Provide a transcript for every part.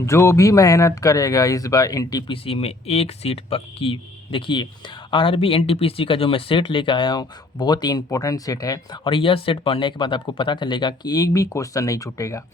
जो भी मेहनत करेगा इस बार एनटीपीसी में एक सीट पक्की। देखिए, आरआरबी एनटीपीसी का जो मैं सेट लेकर आया हूँ बहुत ही इंपॉर्टेंट सेट है, और यह सेट पढ़ने के बाद आपको पता चलेगा कि एक भी क्वेश्चन नहीं छूटेगा।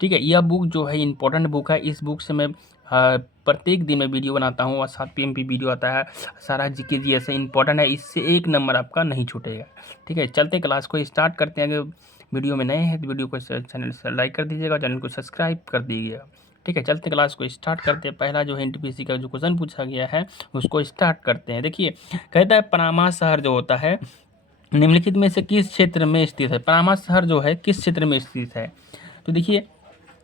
ठीक है, यह बुक जो है इंपॉर्टेंट बुक है। इस बुक से मैं प्रत्येक दिन में वीडियो बनाता हूँ और 7 PM पे वीडियो आता है। सारा जीके जी ऐसे इंपॉर्टेंट है, इससे एक नंबर आपका नहीं छूटेगा। ठीक है, चलते क्लास को स्टार्ट करते हैं। अगर वीडियो में नए हैं तो वीडियो को चैनल से लाइक कर दीजिएगा, चैनल को सब्सक्राइब कर दीजिएगा। ठीक है, चलते क्लास को स्टार्ट करते हैं। पहला जो है एनटीपीसी का जो क्वेश्चन पूछा गया है उसको स्टार्ट करते हैं। देखिए, कहता है पनामा शहर जो होता है निम्नलिखित में से किस क्षेत्र में स्थित है। पनामा शहर जो है किस क्षेत्र में स्थित है। तो देखिए,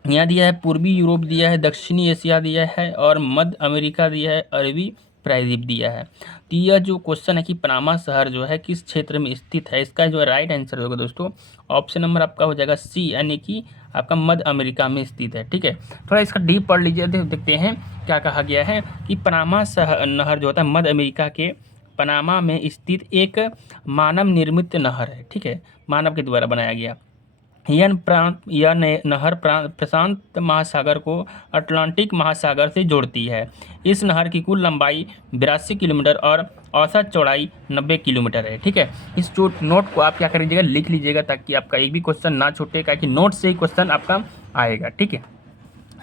यहाँ दिया है पूर्वी यूरोप दिया है, दक्षिणी एशिया दिया है, और मध्य अमेरिका दिया है, अरबी प्रायद्वीप दिया है। तो यह जो क्वेश्चन है कि पनामा शहर जो है किस क्षेत्र में स्थित है, इसका जो राइट आंसर होगा दोस्तों ऑप्शन नंबर आपका हो जाएगा सी, यानी कि आपका मध्य अमेरिका में स्थित है। ठीक है, थोड़ा इसका डीप पढ़ लीजिए, देखते हैं क्या कहा गया है कि पनामा नहर जो होता है मध्य अमेरिका के पनामा में स्थित एक मानव निर्मित नहर है। ठीक है, मानव के द्वारा बनाया गया यह नहर प्रशांत महासागर को अटलांटिक महासागर से जोड़ती है। इस नहर की कुल लंबाई 82 किलोमीटर और औसत चौड़ाई 90 किलोमीटर है। ठीक है, इस नोट को आप क्या कर लीजिएगा, लिख लीजिएगा, ताकि आपका एक भी क्वेश्चन ना छूटे, क्योंकि नोट से ही क्वेश्चन आपका आएगा। ठीक है,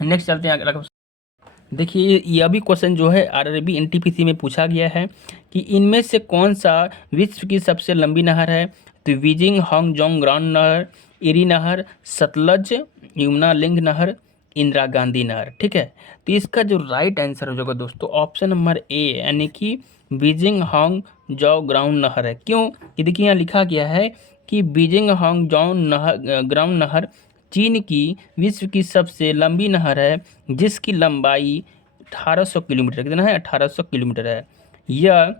नेक्स्ट चलते हैं अगला क्वेश्चन। देखिए, यह भी क्वेश्चन जो है आरआरबी एनटीपीसी में पूछा गया है कि इनमें से कौन सा विश्व की सबसे लंबी नहर है। तो बीजिंग हांगजोंग ग्रांड नहर, इरी नहर, सतलज, यमुना लिंग नहर, इंदिरा गांधी नहर। ठीक है, तो इसका जो राइट आंसर हो जाएगा दोस्तों ऑप्शन नंबर ए, यानी कि बीजिंग हांगजो ग्राउंड नहर है। क्यों, ये देखिए यहाँ लिखा गया है कि बीजिंग हांगजो नहर ग्राउंड नहर चीन की विश्व की सबसे लंबी नहर है, जिसकी लंबाई 1800 किलोमीटर, कितना है 1800 किलोमीटर है। यह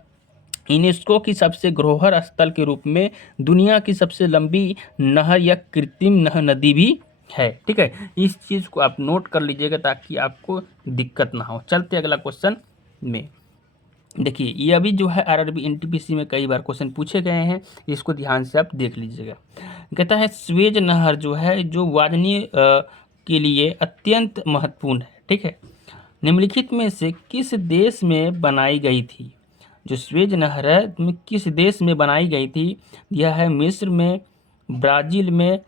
यूनेस्को की सबसे ग्रोहर स्थल के रूप में दुनिया की सबसे लंबी नहर या कृत्रिम नदी भी है। ठीक है, इस चीज़ को आप नोट कर लीजिएगा ताकि आपको दिक्कत ना हो। चलते अगला क्वेश्चन में। देखिए, ये अभी जो है आरआरबी एनटीपीसी में कई बार क्वेश्चन पूछे गए हैं, इसको ध्यान से आप देख लीजिएगा। कहता है स्वेज नहर जो है जो वाजनी के लिए अत्यंत महत्वपूर्ण है। ठीक है, निम्नलिखित में से किस देश में बनाई गई थी। जो स्वेज नहर है किस देश में बनाई गई थी, यह है मिस्र में, ब्राज़ील में,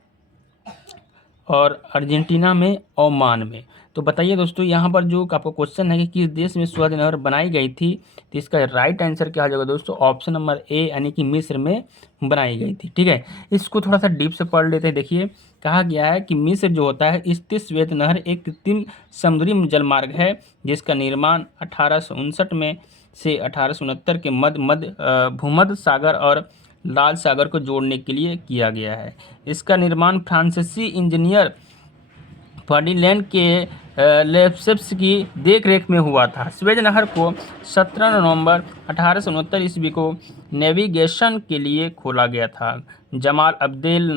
और अर्जेंटीना में, ओमान में। तो बताइए दोस्तों, यहाँ पर जो आपको क्वेश्चन है कि किस देश में स्वेज नहर बनाई गई थी, तो इसका राइट आंसर क्या हो जाएगा दोस्तों ऑप्शन नंबर ए, यानी कि मिस्र में बनाई गई थी। ठीक है, इसको थोड़ा सा डीप से पढ़ लेते हैं। देखिए, कहा गया है कि मिस्र जो होता है स्थित स्वेज नहर एक कृत्रिम समुद्री जलमार्ग है, जिसका निर्माण 1859 में से 1869 के मध्य भूमध्य सागर और लाल सागर को जोड़ने के लिए किया गया है। इसका निर्माण फ्रांसीसी इंजीनियर फर्डिनैंड के लेप्सिस की देखरेख में हुआ था। स्वेज नहर को 17 नवंबर 1869 ईस्वी को नेविगेशन के लिए खोला गया था। जमाल अब्देल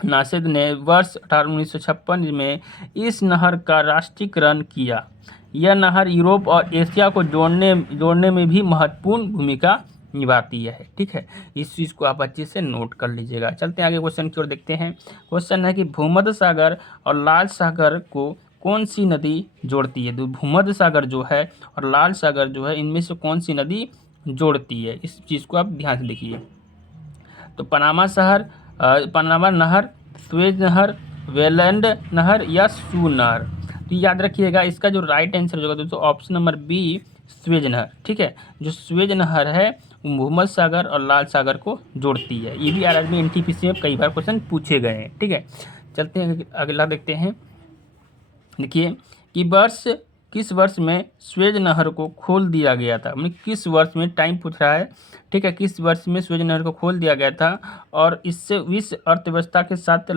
नासिर ने वर्ष 1956 में इस नहर का राष्ट्रीयकरण किया। यह नहर यूरोप और एशिया को जोड़ने में भी महत्वपूर्ण भूमिका निभाती है। ठीक है, इस चीज़ को आप अच्छे से नोट कर लीजिएगा। चलते हैं आगे क्वेश्चन की ओर देखते हैं। क्वेश्चन है कि भूमध्य सागर और लाल सागर को कौन सी नदी जोड़ती है। तो भूमध्य सागर जो है और लाल सागर जो है, इनमें से कौन सी नदी जोड़ती है, इस चीज़ को आप ध्यान से देखिए। तो पनामा नहर, स्वेज नहर, वेलैंड नहर या सू नहर। तो याद रखिएगा, इसका जो राइट आंसर होगा दोस्तों ऑप्शन नंबर बी, स्वेज नहर। ठीक है, जो स्वेज नहर है भूमध्य सागर और लाल सागर को जोड़ती है। ये भी आरआरबी एनटीपीसी में कई बार क्वेश्चन पूछे गए हैं। ठीक है, चलते हैं अगला देखते हैं। देखिए कि किस वर्ष में स्वेज नहर को खोल दिया गया था, मतलब किस वर्ष में, टाइम पूछ रहा है। ठीक है, किस वर्ष में स्वेज नहर को खोल दिया गया था, और इससे विश्व अर्थव्यवस्था के साथ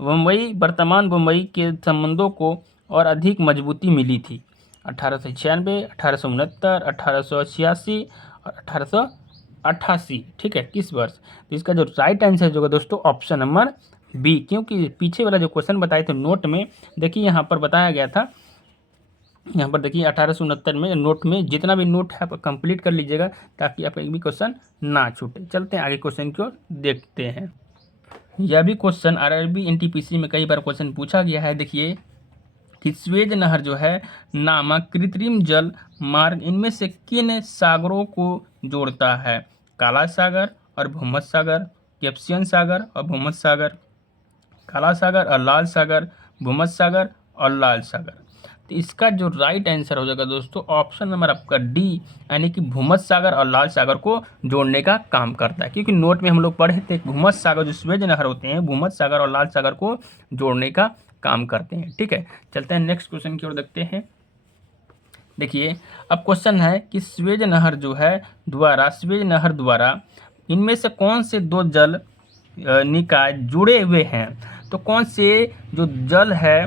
वर्तमान मुंबई के संबंधों को और अधिक मजबूती मिली थी। 1896, 1869, 1886 और 1888। ठीक है, किस वर्ष। तो इसका जो राइट आंसर होगा दोस्तों ऑप्शन नंबर बी, क्योंकि पीछे वाला जो क्वेश्चन बताए थे नोट में, देखिए यहाँ पर बताया गया था, यहाँ पर देखिए 1869 में नोट में, जितना भी नोट है आप कंप्लीट कर लीजिएगा ताकि आपका एक भी क्वेश्चन ना छूटे। चलते हैं आगे क्वेश्चन को देखते हैं। यह भी क्वेश्चन आरआरबी एनटीपीसी में कई बार क्वेश्चन पूछा गया है। देखिए, कि स्वेज नहर जो है नामक कृत्रिम जल मार्ग इनमें से किन सागरों को जोड़ता है? काला सागर और भूमध्य सागर, कैस्पियन सागर और भूमध्य सागर, काला सागर और लाल सागर, भूमध्य सागर और लाल सागर। तो इसका जो राइट आंसर हो जाएगा दोस्तों ऑप्शन नंबर आपका डी, यानी कि भूमध्य सागर और लाल सागर को जोड़ने का काम करता है। क्योंकि नोट में हम लोग पढ़े थे भूमध्य सागर जो स्वेज नहर होते हैं भूमध्य सागर और लाल सागर को जोड़ने का काम करते हैं। ठीक है, चलते हैं नेक्स्ट क्वेश्चन की ओर देखते हैं। देखिए अब क्वेश्चन है कि स्वेज नहर द्वारा इनमें से कौन से दो जल निकाय जुड़े हुए हैं? तो कौन से जो जल है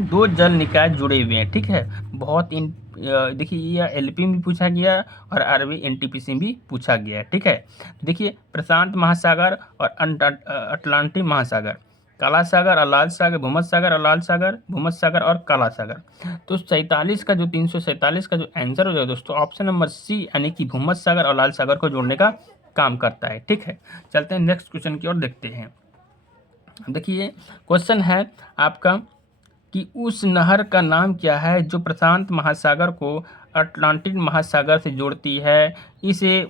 दो जल निकाय जुड़े हुए हैं? ठीक है, बहुत देखिए यह एलपी में भी पूछा गया और आरबी एनटीपीसी में भी पूछा गया है। ठीक है, तो देखिए प्रशांत महासागर और अटलांटिक महासागर, काला सागर और लाल सागर, भूमध्य सागर और लाल सागर, भूमध्य सागर और काला सागर। तो 47 का जो 347 का जो आंसर हो जाएगा दोस्तों ऑप्शन नंबर सी, यानी कि भूमध्य सागर और लाल सागर को जोड़ने का काम करता है। ठीक है, चलते हैं नेक्स्ट क्वेश्चन की ओर देखते हैं। देखिए क्वेश्चन है आपका कि उस नहर का नाम क्या है जो प्रशांत महासागर को अटलांटिक महासागर से जोड़ती है? इसे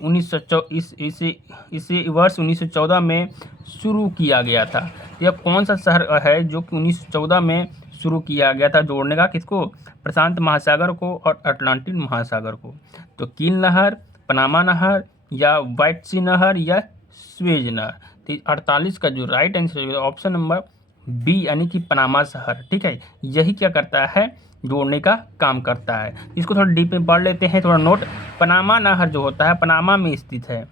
वर्ष 1914 में शुरू किया गया था। यह कौन सा शहर है जो कि 1914 में शुरू किया गया था जोड़ने का? किसको? प्रशांत महासागर को और अटलांटिक महासागर को। तो कील नहर, पनामा नहर या व्हाइट सी नहर या स्वेज नहर। तो 48 का जो राइट आंसर है ऑप्शन नंबर बी, यानी कि पनामा शहर। ठीक है, यही क्या करता है? जोड़ने का काम करता है। इसको थोड़ा डीप में पढ़ लेते हैं, थोड़ा नोट। पनामा नहर जो होता है पनामा में स्थित है।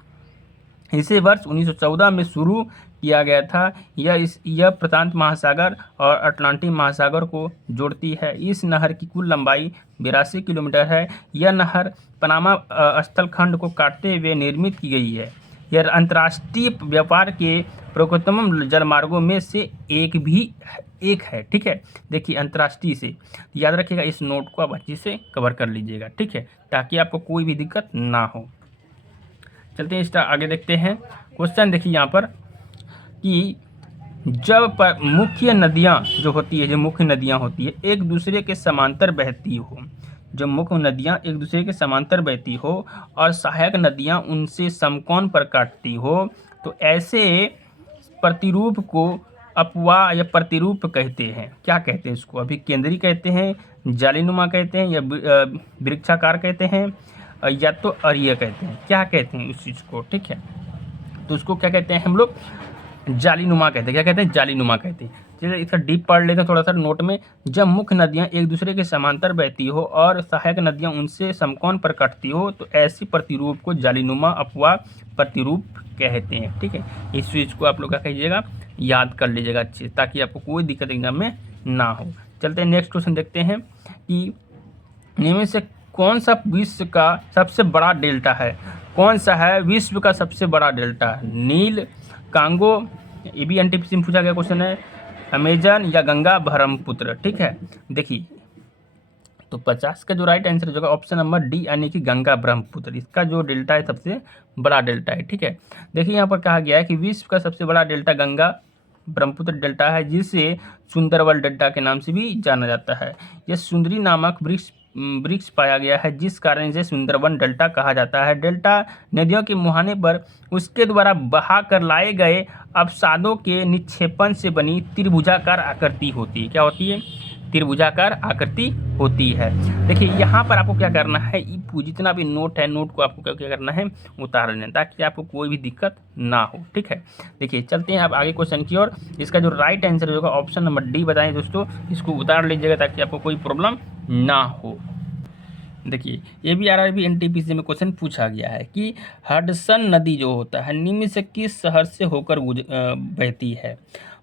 इसे वर्ष 1914 में शुरू किया गया था। यह प्रशांत महासागर और अटलांटिक महासागर को जोड़ती है। इस नहर की कुल लंबाई 82 किलोमीटर है। यह नहर पनामा स्थलखंड को काटते हुए निर्मित की गई है। यह अंतर्राष्ट्रीय व्यापार के प्रमुखतम जलमार्गों में से एक है। ठीक है, देखिए अंतर्राष्ट्रीय से याद रखिएगा, इस नोट को आप अच्छे से कवर कर लीजिएगा। ठीक है, ताकि आपको कोई भी दिक्कत ना हो। चलते हैं आगे देखते हैं। क्वेश्चन देखिए यहाँ पर कि जब पर मुख्य नदियाँ जो होती है एक दूसरे के समांतर बहती हो, जब मुख्य नदियाँ एक दूसरे के समांतर बहती हो और सहायक नदियाँ उनसे समकोण पर काटती हो, तो ऐसे प्रतिरूप को अपवाह या प्रतिरूप कहते हैं। क्या कहते हैं इसको? अभी केंद्रीय कहते हैं, जालीनुमा कहते हैं, या वृक्षाकार कहते हैं, या तो अरीय कहते हैं। क्या कहते हैं उस चीज़ को? ठीक है, तो उसको क्या कहते हैं हम लोग? जालीनुमा कहते हैं। क्या कहते हैं? जालीनुमा कहते हैं। चलिए इसका डीप पढ़ लेते हैं थोड़ा सा नोट में। जब मुख्य नदियाँ एक दूसरे के समांतर बहती हो और सहायक नदियाँ उनसे समकोण पर कटती हो, तो ऐसी प्रतिरूप को जालीनुमा अपवाह प्रतिरूप कहते हैं। ठीक है, इस चीज़ को आप लोग क्या कहिएगा? याद कर लीजिएगा अच्छे, ताकि आपको कोई दिक्कत एग्जाम में ना हो। चलते हैं नेक्स्ट क्वेश्चन देखते हैं कि इनमें से कौन सा विश्व का सबसे बड़ा डेल्टा है? कौन सा है विश्व का सबसे बड़ा डेल्टा? नील, कांगो, ये भी एनटीपीसी में पूछा गया क्वेश्चन है, अमेजन या गंगा ब्रह्मपुत्र। ठीक है, देखिए तो 50 का जो राइट आंसर हो जाएगा ऑप्शन नंबर डी, यानी कि गंगा ब्रह्मपुत्र। इसका जो डेल्टा है सबसे बड़ा डेल्टा है। ठीक है, देखिए यहाँ पर कहा गया है कि विश्व का सबसे बड़ा डेल्टा गंगा ब्रह्मपुत्र डेल्टा है, जिसे सुंदरवन डेल्टा के नाम से भी जाना जाता है। यह सुंदरी नामक वृक्ष पाया गया है, जिस कारण इसे सुंदरवन डेल्टा कहा जाता है। डेल्टा नदियों के मुहाने पर उसके द्वारा बहा कर लाए गए अवसादों के निक्षेपण से बनी त्रिभुजाकार आकृति होती है। क्या होती है? त्रिभुजाकार आकृति होती है। देखिए यहाँ पर आपको क्या करना है, जितना भी नोट है, नोट को आपको क्या करना है? उतार लेना, ताकि आपको कोई भी दिक्कत ना हो। ठीक है, देखिए चलते हैं आप आगे क्वेश्चन की ओर। इसका जो राइट आंसर होगा ऑप्शन नंबर डी बताएं दोस्तों। इसको उतार लीजिएगा ताकि आपको कोई प्रॉब्लम ना हो। देखिए ये भी आरआरबी एनटीपीसी में क्वेश्चन पूछा गया है कि हडसन नदी जो होता है निम्न से किस शहर से होकर बहती है?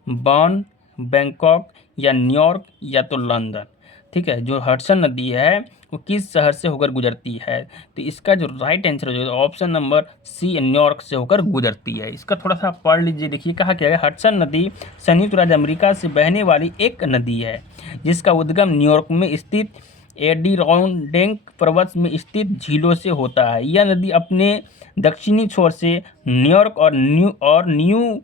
बॉन, बैंकॉक या न्यूयॉर्क या तो लंदन। ठीक है, जो हडसन नदी है वो किस शहर से होकर गुजरती है? तो इसका जो राइट आंसर हो जाएगा ऑप्शन नंबर सी, न्यूयॉर्क से होकर गुजरती है। इसका थोड़ा सा पढ़ लीजिए। देखिए कहा क्या है, हडसन नदी संयुक्त राज्य अमेरिका से बहने वाली एक नदी है, जिसका उद्गम न्यूयॉर्क में स्थित एडिरोडेक पर्वत में स्थित झीलों से होता है। यह नदी अपने दक्षिणी छोर से न्यूयॉर्क और न्यू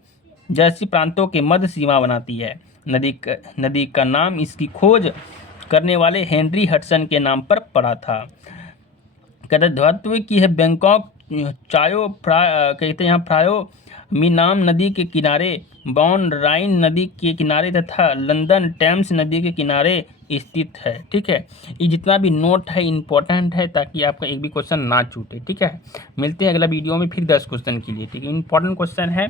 जर्सी प्रांतों के मध्य सीमा बनाती है। नदी का नाम इसकी खोज करने वाले हेनरी हडसन के नाम पर पड़ा था। कहते धत्व की है बैंकॉक चायो कहते यहाँ फ्रायो मीनाम नदी के किनारे, बॉन राइन नदी के किनारे तथा लंदन टेम्स नदी के किनारे स्थित है। ठीक है, ये जितना भी नोट है इंपॉर्टेंट है ताकि आपका एक भी क्वेश्चन ना छूटे। ठीक है, मिलते हैं अगला वीडियो में फिर 10 क्वेश्चन के लिए। ठीक है, इंपॉर्टेंट क्वेश्चन है